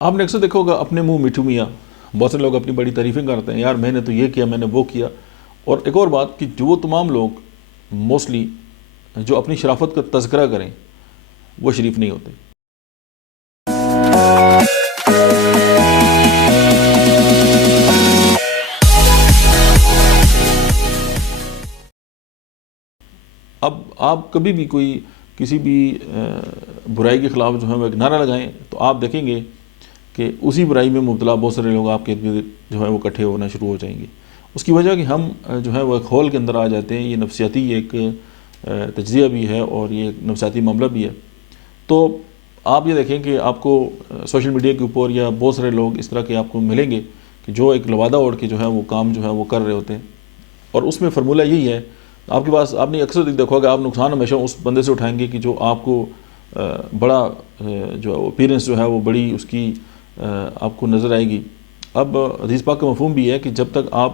آپ نے اکثر دیکھا ہوگا اپنے منہ مٹھو میاں، بہت سے لوگ اپنی بڑی تعریفیں کرتے ہیں، یار میں نے تو یہ کیا، میں نے وہ کیا. اور ایک اور بات کہ جو وہ تمام لوگ موسٹلی جو اپنی شرافت کا تذکرہ کریں وہ شریف نہیں ہوتے. اب آپ کبھی بھی کوئی کسی بھی برائی کے خلاف جو ہے وہ ایک نعرہ لگائیں تو آپ دیکھیں گے کہ اسی برائی میں مبتلا بہت سارے لوگ آپ کے جو ہے وہ اکٹھے ہونا شروع ہو جائیں گے. اس کی وجہ کہ ہم جو ہے وہ ایک ہول کے اندر آ جاتے ہیں. یہ نفسیاتی ایک تجزیہ بھی ہے اور یہ ایک نفسیاتی معاملہ بھی ہے. تو آپ یہ دیکھیں کہ آپ کو سوشل میڈیا کے اوپر یا بہت سارے لوگ اس طرح کے آپ کو ملیں گے کہ جو ایک لبادہ اوڑھ کے جو ہے وہ کام جو ہے وہ کر رہے ہوتے ہیں. اور اس میں فرمولہ یہی ہے، آپ کے پاس آپ نے اکثر دیکھا ہوگا آپ نقصان ہمیشہ اس بندے سے اٹھائیں گے کہ جو آپ کو بڑا جو اپیرنس جو ہے وہ بڑی اس کی آپ کو نظر آئے گی. اب حدیث پاک کا مفہوم بھی ہے کہ جب تک آپ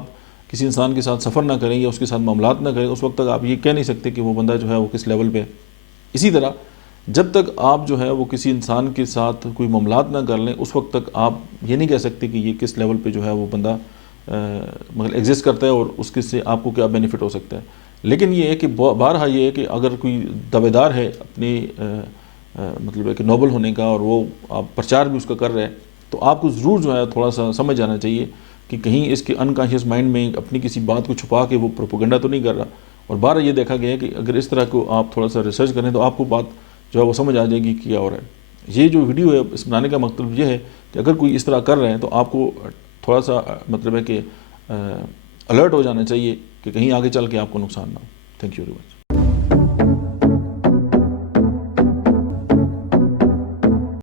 کسی انسان کے ساتھ سفر نہ کریں یا اس کے ساتھ معاملات نہ کریں اس وقت تک آپ یہ کہہ نہیں سکتے کہ وہ بندہ جو ہے وہ کس لیول پہ ہے. اسی طرح جب تک آپ جو ہے وہ کسی انسان کے ساتھ کوئی معاملات نہ کر لیں اس وقت تک آپ یہ نہیں کہہ سکتے کہ یہ کس لیول پہ جو ہے وہ بندہ مگر ایگزسٹ کرتا ہے اور اس کے سے آپ کو کیا بینیفٹ ہو سکتا ہے. لیکن یہ ہے کہ بارہا یہ ہے کہ اگر کوئی دعویدار ہے اپنی مطلب ہے کہ نوبل ہونے کا اور وہ آپ پرچار بھی اس کا کر رہے ہیں تو آپ کو ضرور جو ہے تھوڑا سا سمجھ جانا چاہیے کہ کہیں اس کے انکانشیس مائنڈ میں اپنی کسی بات کو چھپا کے وہ پروپیگنڈا تو نہیں کر رہا. اور بارہ یہ دیکھا گیا ہے کہ اگر اس طرح کو آپ تھوڑا سا ریسرچ کریں تو آپ کو بات جو ہے وہ سمجھ آ جائے گی کہ کیا ہو رہا ہے. یہ جو ویڈیو ہے اس بنانے کا مطلب یہ ہے کہ اگر کوئی اس طرح کر رہے ہیں تو آپ کو تھوڑا سا مطلب ہے کہ الرٹ ہو جانا چاہیے کہ کہیں آگے چل کے آپ کو نقصان نہ ہو. Thank you very much.